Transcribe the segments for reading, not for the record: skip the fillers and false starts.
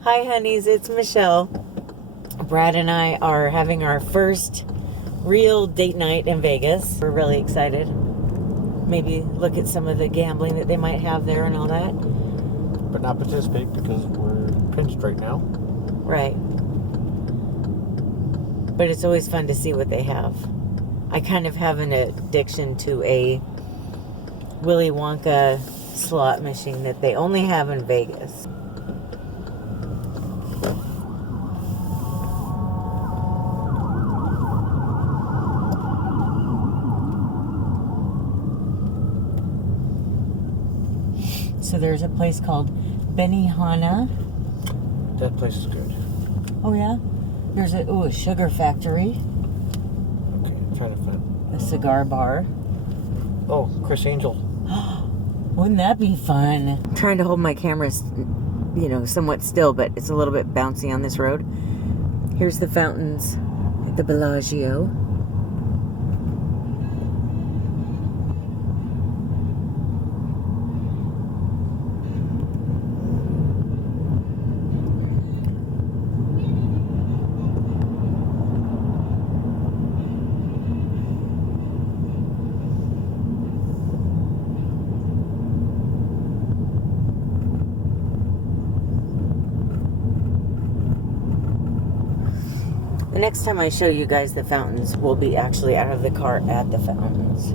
Hi honeys, it's Michelle. Brad and I are having our first real date night in Vegas. We're really excited. Maybe look at some of the gambling that they might have there and all that. But not participate because we're pinched right now. Right. But it's always fun to see what they have. I kind of have an addiction to a Willy Wonka slot machine that they only have in Vegas. So there's a place called Benihana. That place is good. Oh yeah? There's a sugar factory. Okay, I'm trying to find A cigar bar. Oh, Chris Angel. Wouldn't that be fun? I'm trying to hold my camera, somewhat still, but it's a little bit bouncy on this road. Here's the fountains at the Bellagio. The next time I show you guys the fountains, we'll be actually out of the car at the fountains.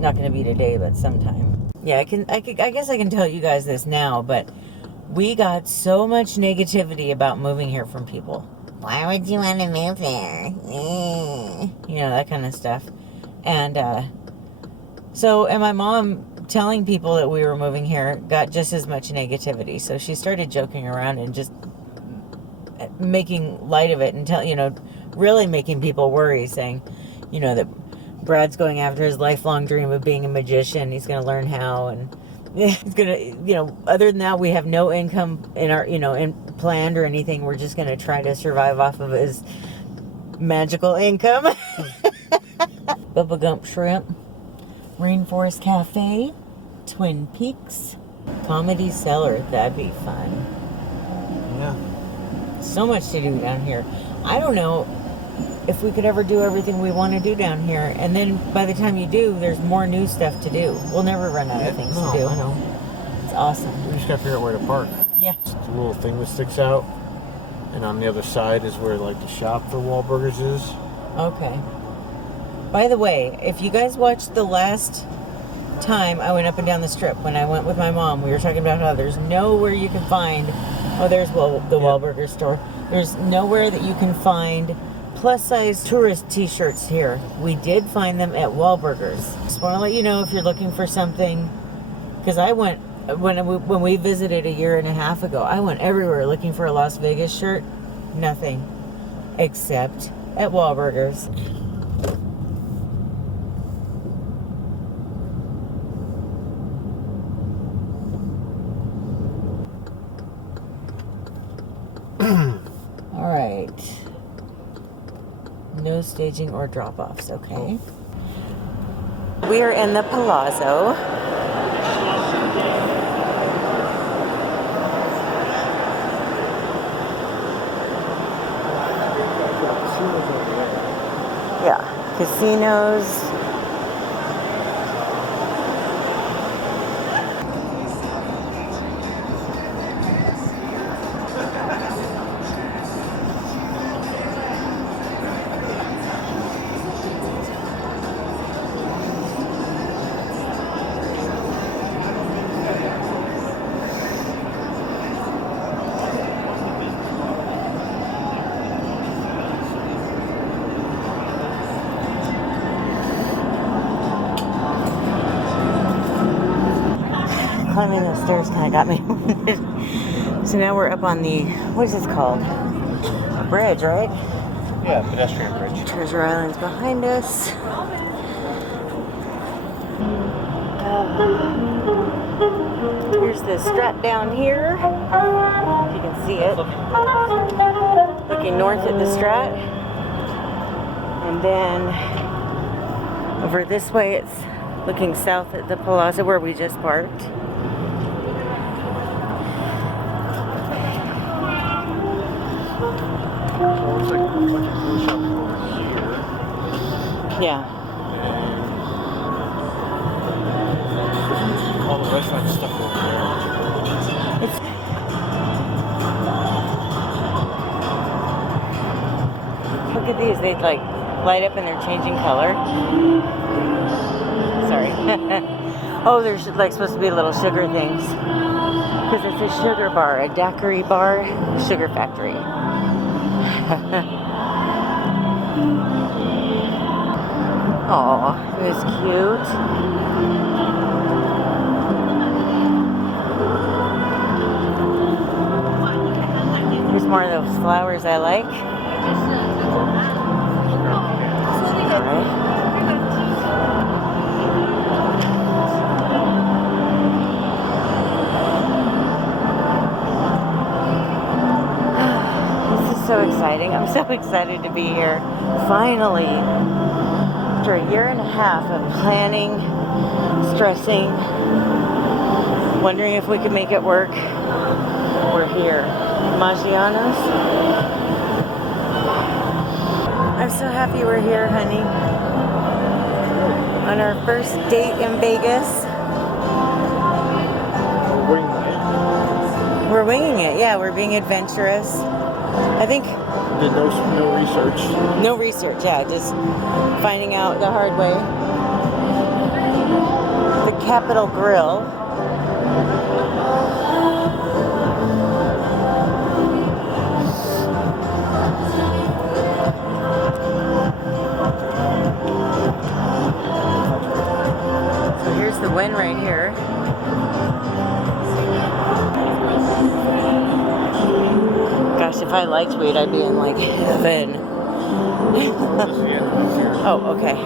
Not going to be today, but sometime. Yeah, I guess I can tell you guys this now, but we got so much negativity about moving here from people. Why would you want to move there? That kind of stuff. And and my mom telling people that we were moving here got just as much negativity. So she started joking around and just making light of it and really making people worry, saying, that Brad's going after his lifelong dream of being a magician. He's going to learn how, and he's going to, other than that, we have no income in our, planned or anything. We're just going to try to survive off of his magical income. Bubba Gump Shrimp, Rainforest Cafe, Twin Peaks, Comedy Cellar. That'd be fun. Yeah. So much to do down here. I don't know if we could ever do everything we want to do down here. And then by the time you do, there's more new stuff to do. We'll never run out of things to do. I know. It's awesome. We just gotta figure out where to park. Yeah. It's the little thing that sticks out. And on the other side is where the shop for Wahlburgers is. Okay. By the way, if you guys watched the last time I went up and down the strip, when I went with my mom, we were talking about how there's nowhere you can find. Oh, there's the Wahlburger store. There's nowhere that you can find plus-size tourist t-shirts here. We did find them at Wahlburgers. Just want to let you know if you're looking for something, because I went when we visited a year and a half ago. I went everywhere looking for a Las Vegas shirt. Nothing, except at Wahlburgers. All right. No staging or drop-offs, okay. We are in the Palazzo. Yeah, casinos. Climbing those stairs kind of got me. So now we're up on the, what is this called? A bridge, right? Yeah, pedestrian bridge. Treasure Island's behind us. Here's the Strat down here. If you can see it. Looking north at the Strat. And then over this way it's looking south at the Palazzo where we just parked. looks like a bunch of cool shopping over here. Yeah. And all the restaurant stuff over there. It's look at these. They like light up and they're changing color. Sorry. Oh, there's like supposed to be little sugar things. Because it's a sugar bar, a daiquiri bar, sugar factory. Oh, it was cute. Here's more of those flowers I like. Alright. So exciting. I'm so excited to be here. Finally, after a year and a half of planning, stressing, wondering if we could make it work, we're here. Maggiano's. I'm so happy we're here, honey. On our first date in Vegas. We're winging it. Yeah, we're being adventurous. I think Did no research. no research, yeah, just finding out the hard way. The Capitol Grill. So here's the win right here. Gosh, if I liked weed, I'd be in like heaven. Oh, okay.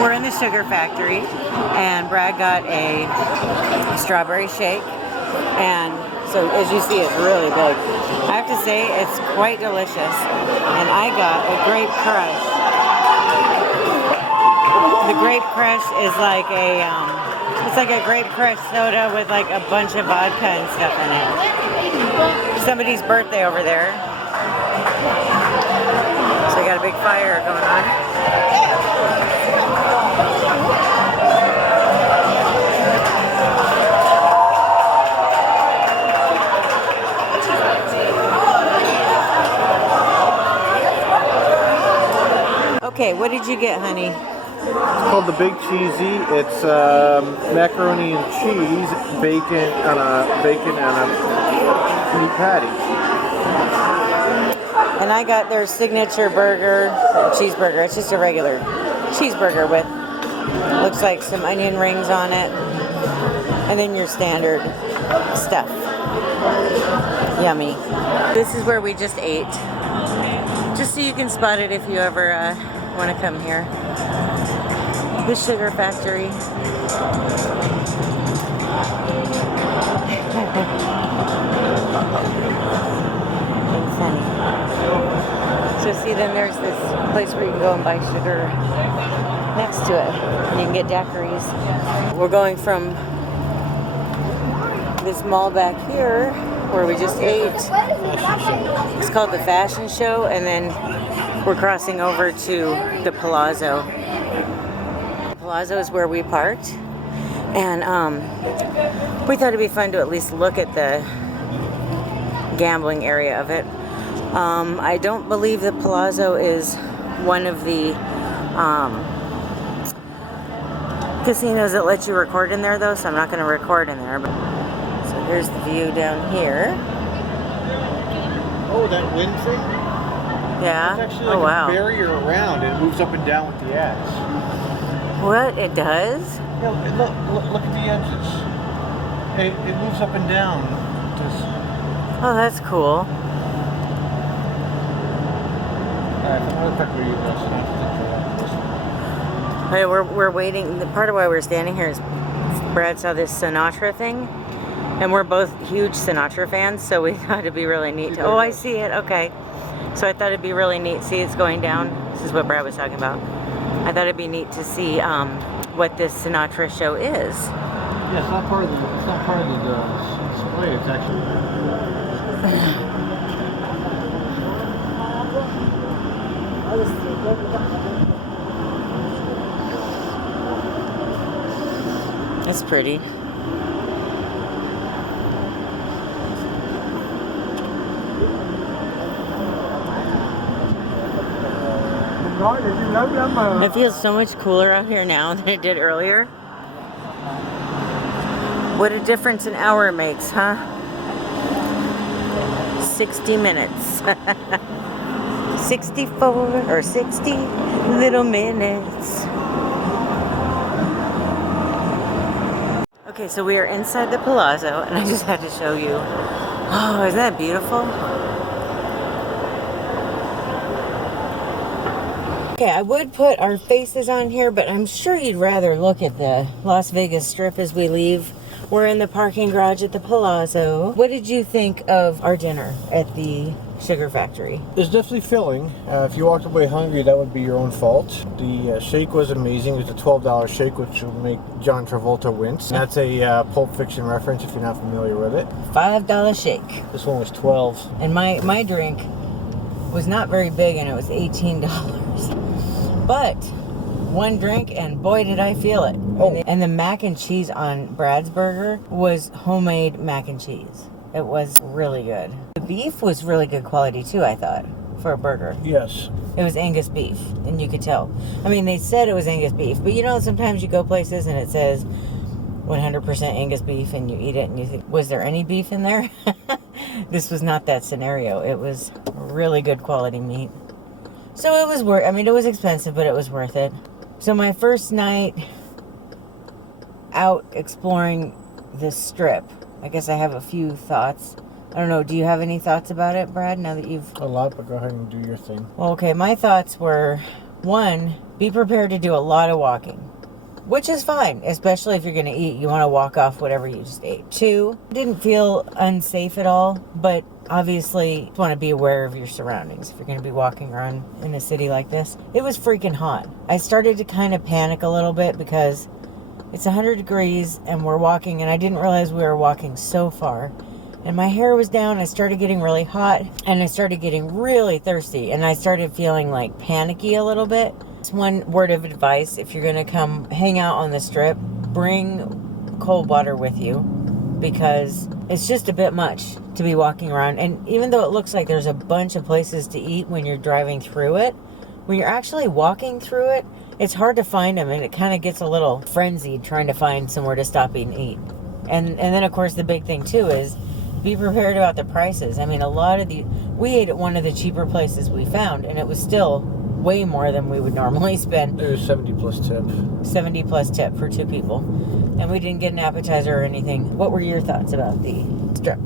We're in the sugar factory, and Brad got a strawberry shake, and so as you see, it's really big. I have to say, it's quite delicious, and I got a grape crush. The grape crush is like a it's like a grape crush soda with like a bunch of vodka and stuff in it. Somebody's birthday over there. So you got a big fire going on. Okay, what did you get, honey? It's called the Big Cheesy. It's macaroni and cheese, bacon and a meat patty. And I got their signature burger, cheeseburger. It's just a regular cheeseburger with, looks like some onion rings on it. And then your standard stuff. Yummy. This is where we just ate. Just so you can spot it if you ever want to come here. The sugar factory. Thanks, honey. So see, then there's this place where you can go and buy sugar next to it. And you can get daiquiris. We're going from this mall back here where we just ate. It's called the Fashion Show, and then we're crossing over to the Palazzo. Palazzo is where we parked, and we thought it'd be fun to at least look at the gambling area of it. I don't believe the Palazzo is one of the casinos that let you record in there, though, so I'm not going to record in there. So here's the view down here. Oh, that wind thing? Yeah. It's actually like a barrier around, and it moves up and down with the edge. What? It does? Yeah, look at the edges. It moves up and down. Just... Oh, that's cool. Hey, we're waiting. The part of why we're standing here is Brad saw this Sinatra thing, and we're both huge Sinatra fans, so we thought it'd be really neat. Oh, I see it. Okay. So I thought it'd be really neat. See, it's going down. This is what Brad was talking about. I thought it'd be neat to see what this Sinatra show is. Yeah, it's not part of the display way. It's actually. It's pretty. It feels so much cooler out here now than it did earlier. What a difference an hour makes, huh? 60 minutes. 64 or 60 little minutes. Okay, so we are inside the Palazzo, and I just had to show you. Oh, isn't that beautiful? Okay, I would put our faces on here, but I'm sure you'd rather look at the Las Vegas Strip as we leave. We're in the parking garage at the Palazzo. What did you think of our dinner at the Sugar Factory? It's definitely filling. If you walked away hungry, that would be your own fault. The shake was amazing. It was a $12 shake, which will make John Travolta wince. That's a Pulp Fiction reference if you're not familiar with it. $5 shake. This one was 12. And my drink was not very big, and it was $18. But one drink, and boy, did I feel it. Oh. And the mac and cheese on Brad's burger was homemade mac and cheese. It was really good. The beef was really good quality too, I thought, for a burger. Yes. It was Angus beef, and you could tell. I mean, they said it was Angus beef, but you know, sometimes you go places and it says 100% Angus beef, and you eat it and you think, was there any beef in there? This was not that scenario. It was really good quality meat. So it was worth, I mean, it was expensive, but it was worth it. So my first night out exploring this strip, I guess I have a few thoughts. I don't know, do you have any thoughts about it, Brad, now that you've... A lot, but go ahead and do your thing. Well, okay, my thoughts were, one, be prepared to do a lot of walking, which is fine, especially if you're going to eat. You want to walk off whatever you just ate. Two, didn't feel unsafe at all, but obviously you want to be aware of your surroundings if you're going to be walking around in a city like this. It was freaking hot. I started to kind of panic a little bit because it's 100 degrees and we're walking, and I didn't realize we were walking so far. And my hair was down. I started getting really hot, and I started getting really thirsty, and I started feeling like panicky a little bit. One word of advice: if you're going to come hang out on the strip, bring cold water with you, because it's just a bit much to be walking around. And even though it looks like there's a bunch of places to eat when you're driving through it, when you're actually walking through it, it's hard to find them, and it kind of gets a little frenzied trying to find somewhere to stop and eat. And then of course the big thing too is be prepared about the prices. I mean, we ate at one of the cheaper places we found, and it was still way more than we would normally spend. It was 70 plus tip. 70 plus tip for two people. And we didn't get an appetizer or anything. What were your thoughts about the strip?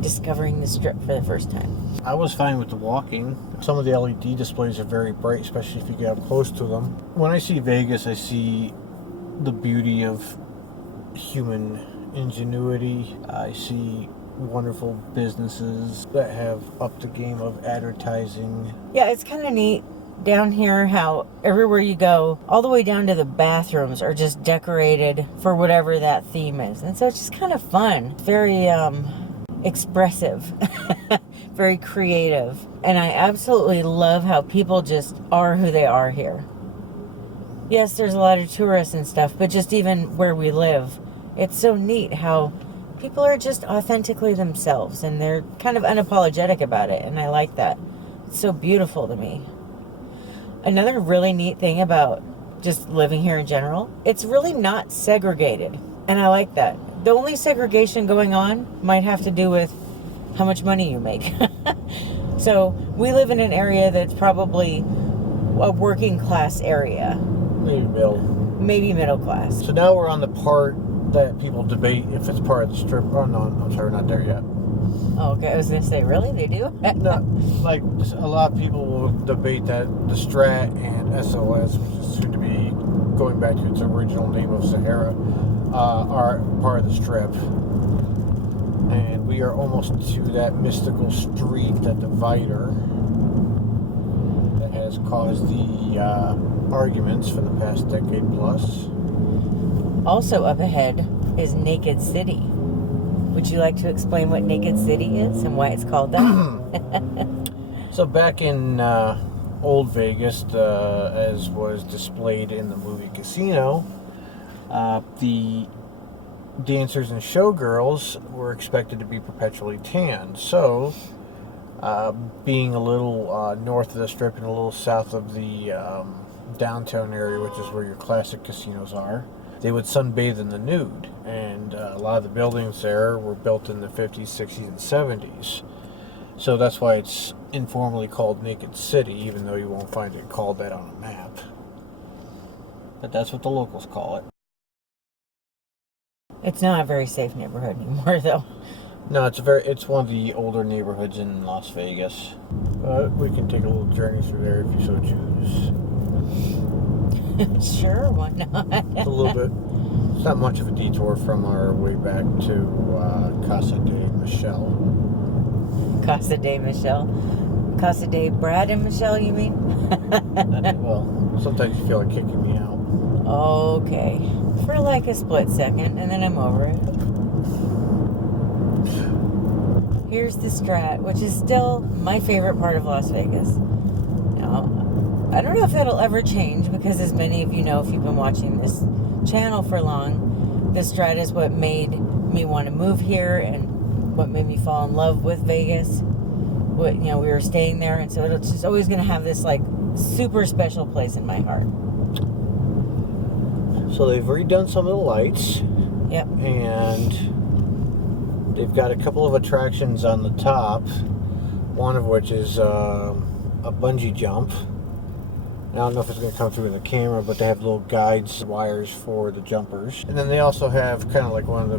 Discovering the strip for the first time. I was fine with the walking. Some of the LED displays are very bright, especially if you get up close to them. When I see Vegas, I see the beauty of human ingenuity. I see wonderful businesses that have upped the game of advertising. Yeah, it's kind of neat down here how everywhere you go, all the way down to the bathrooms, are just decorated for whatever that theme is. And so it's just kind of fun. Very expressive. Very creative. And I absolutely love how people just are who they are here. Yes, there's a lot of tourists and stuff, but just even where we live, it's so neat how people are just authentically themselves, and they're kind of unapologetic about it, and I like that. It's so beautiful to me. Another really neat thing about just living here in general, it's really not segregated, and I like that. The only segregation going on might have to do with how much money you make. So we live in an area that's probably a working class area. Maybe middle class. So now we're on the part that people debate if it's part of the strip. Oh no, I'm sorry, we're not there yet. Oh, okay, I was gonna say, really? They do? No, like a lot of people will debate that the Strat and SOS, which is soon to be going back to its original name of Sahara, are part of the strip. And we are almost to that mystical street, that divider that has caused the arguments for the past decade plus. Also up ahead is Naked City. Would you like to explain what Naked City is and why it's called that? So back in old Vegas, as was displayed in the movie Casino, the dancers and showgirls were expected to be perpetually tanned. So, being a little north of the Strip and a little south of the downtown area, which is where your classic casinos are, they would sunbathe in the nude. And a lot of the buildings there were built in the 50s, 60s, and 70s. So that's why it's informally called Naked City, even though you won't find it called that on a map. But that's what the locals call it. It's not a very safe neighborhood anymore, though. No, it's one of the older neighborhoods in Las Vegas. But we can take a little journey through there if you so choose. Sure, why not? It's a little bit. It's not much of a detour from our way back to Casa de Michelle. Casa de Michelle. Casa de Brad and Michelle, you mean? Well, sometimes you feel like kicking me out. Okay. For like a split second, and then I'm over it. Here's the Strat, which is still my favorite part of Las Vegas. Now, I don't know if that'll ever change, because as many of you know, if you've been watching this channel for long, the Strat is what made me want to move here and what made me fall in love with Vegas. We were staying there, and so it's just always going to have this like super special place in my heart. So they've redone some of the lights. Yep. And they've got a couple of attractions on the top. One of which is a bungee jump. I don't know if it's going to come through in the camera, but they have little guides, wires for the jumpers. And then they also have kind of like one of the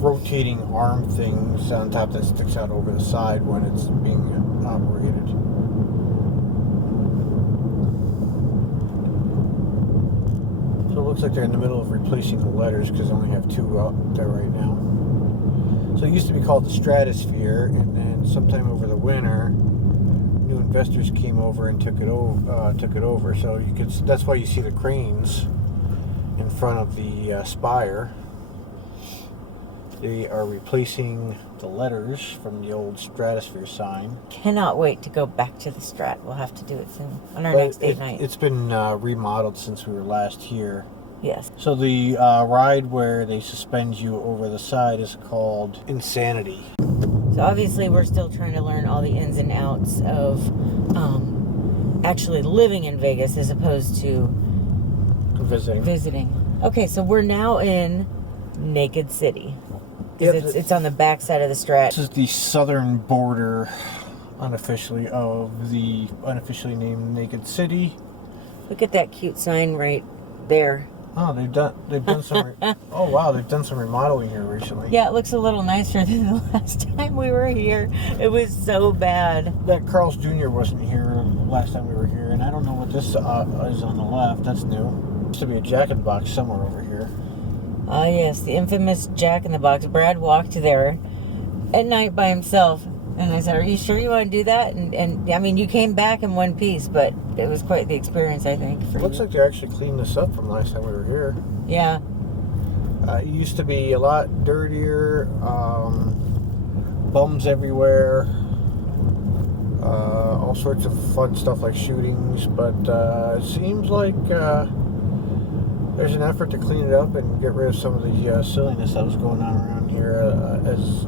rotating arm things on top that sticks out over the side when it's being operated. So it looks like they're in the middle of replacing the letters because they only have 2 out there right now. So it used to be called the Stratosphere, and then sometime over the winter, new investors came over and took it over. So you could. That's why you see the cranes in front of the spire. They are replacing the letters from the old Stratosphere sign. Cannot wait to go back to the Strat. We'll have to do it soon on our next date night. It's been remodeled since we were last here. Yes. So the ride where they suspend you over the side is called Insanity. So obviously we're still trying to learn all the ins and outs of actually living in Vegas as opposed to visiting. Okay, so we're now in Naked City. Yep, it's on the back side of the Strat. This is the southern border, unofficially, of the unofficially named Naked City. Look at that cute sign right there. Oh, they've done some. Oh wow, they've done some remodeling here recently. Yeah, it looks a little nicer than the last time we were here. It was so bad. That Carl's Jr. wasn't here last time we were here, and I don't know what this is on the left. That's new. There used to be a Jack in the Box somewhere over here. Ah, yes, the infamous Jack in the Box. Brad walked there at night by himself, and I said, "Are you sure you want to do that?" And I mean, you came back in one piece, but it was quite the experience, I think. For Looks you. like they actually cleaned this up from last time we were here. Yeah. It used to be a lot dirtier, bums everywhere, all sorts of fun stuff like shootings, but it seems like there's an effort to clean it up and get rid of some of the silliness that was going on around here as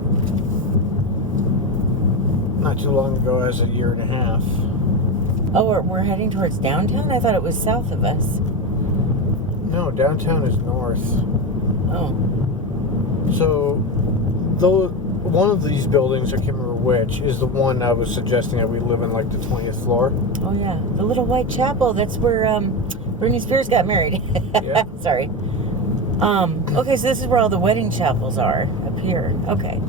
not too long ago as a year and a half. Oh, we're heading towards downtown? I thought it was south of us. No, downtown is north. Oh. So, though one of these buildings, I can't remember which, is the one I was suggesting that we live in, like the 20th floor. Oh, yeah. The little white chapel. That's where Britney Spears got married. Yeah. Sorry. Okay, so this is where all the wedding chapels are, up here. Okay.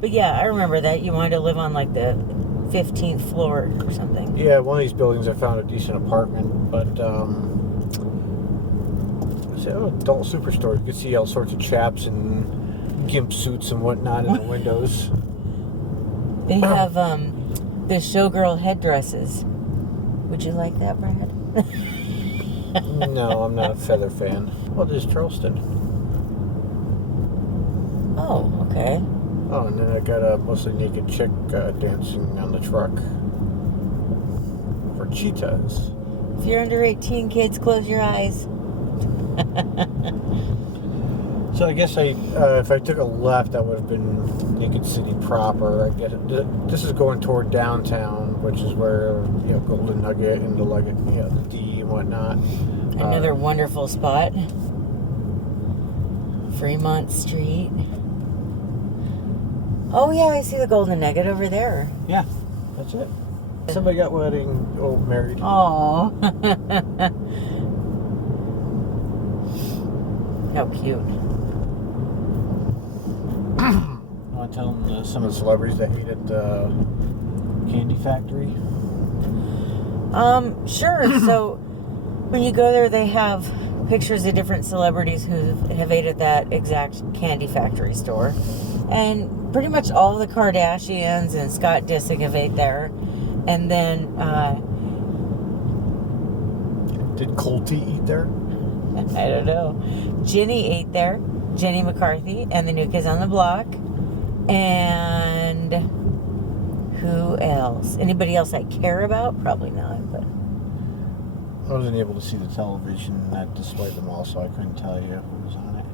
But yeah, I remember that. You wanted to live on like the 15th floor or something. Yeah, one of these buildings I found a decent apartment, but adult superstore. You could see all sorts of chaps and gimp suits and whatnot in the windows. They have the showgirl headdresses. Would you like that, Brad? No, I'm not a feather fan. Oh, this is Charleston. Oh, Okay. Oh, and then I got a mostly naked chick dancing on the truck for cheetahs. If you're under 18, kids, close your eyes. So I guess if I took a left, that would have been Naked City proper. I get it. This is going toward downtown, which is where Golden Nugget and the D and whatnot. Another wonderful spot. Fremont Street. Oh yeah, I see the Golden Nugget over there. Yeah, that's it. Somebody got married. Oh, how cute. I want to tell them some of the celebrities that ate at the Candy Factory. Sure. So when you go there, they have pictures of different celebrities who have ate at that exact Candy Factory store. And pretty much all the Kardashians and Scott Disick have ate there. And then, did Colty eat there? I don't know. Jenny ate there. Jenny McCarthy and the New Kids on the Block. And who else? Anybody else I care about? Probably not, but I wasn't able to see the television that displayed them all, so I couldn't tell you who was on it.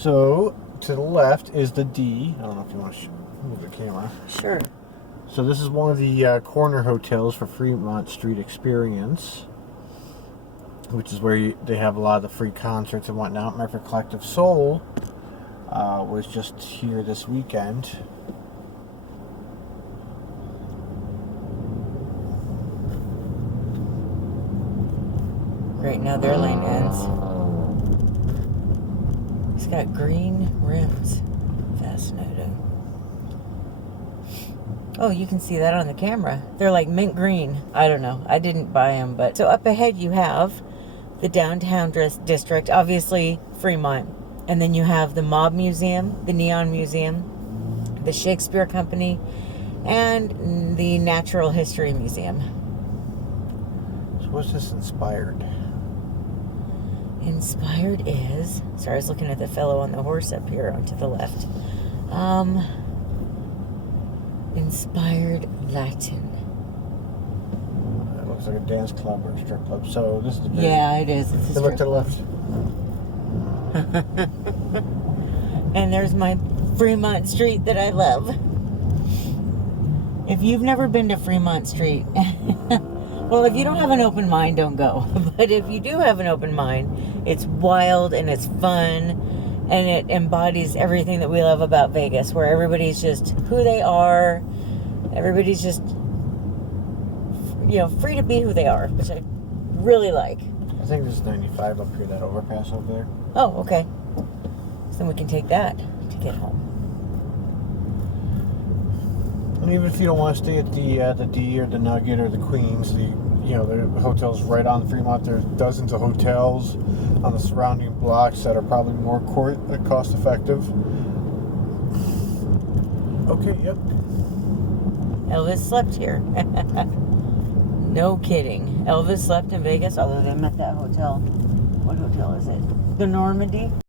So, to the left is the D. I don't know if you want to move the camera. sure. So this is one of the corner hotels for Fremont Street Experience, which is where they have a lot of the free concerts and whatnot. Remember, Collective Soul was just here this weekend. Right now their lane ends. It's got green rims. Fascinating. Oh, you can see that on the camera. They're like mint green. I don't know. I didn't buy them, but so up ahead you have the downtown district, obviously Fremont, and then you have the Mob Museum, the Neon Museum, the Shakespeare Company, and the Natural History Museum. So what's this inspired? Inspired is, sorry, I was looking at the fellow on the horse up here to the left. Inspired Latin. It looks like a dance club or a strip club. So this is the Yeah, it is. It's a look to strip the left. And there's my Fremont Street that I love. If you've never been to Fremont Street, well, if you don't have an open mind, don't go. But if you do have an open mind, it's wild and it's fun, and it embodies everything that we love about Vegas, where everybody's just who they are. Everybody's just, free to be who they are, which I really like. I think this is 95 up here, that overpass over there. Oh, okay. So then we can take that to get home. And even if you don't want to stay at the D or the Nugget or the Queens, the hotels right on Fremont, there's dozens of hotels on the surrounding blocks that are probably more cost effective. Okay, yep. Elvis slept here. No kidding. Elvis slept in Vegas, although they met that hotel. What hotel is it? The Normandy?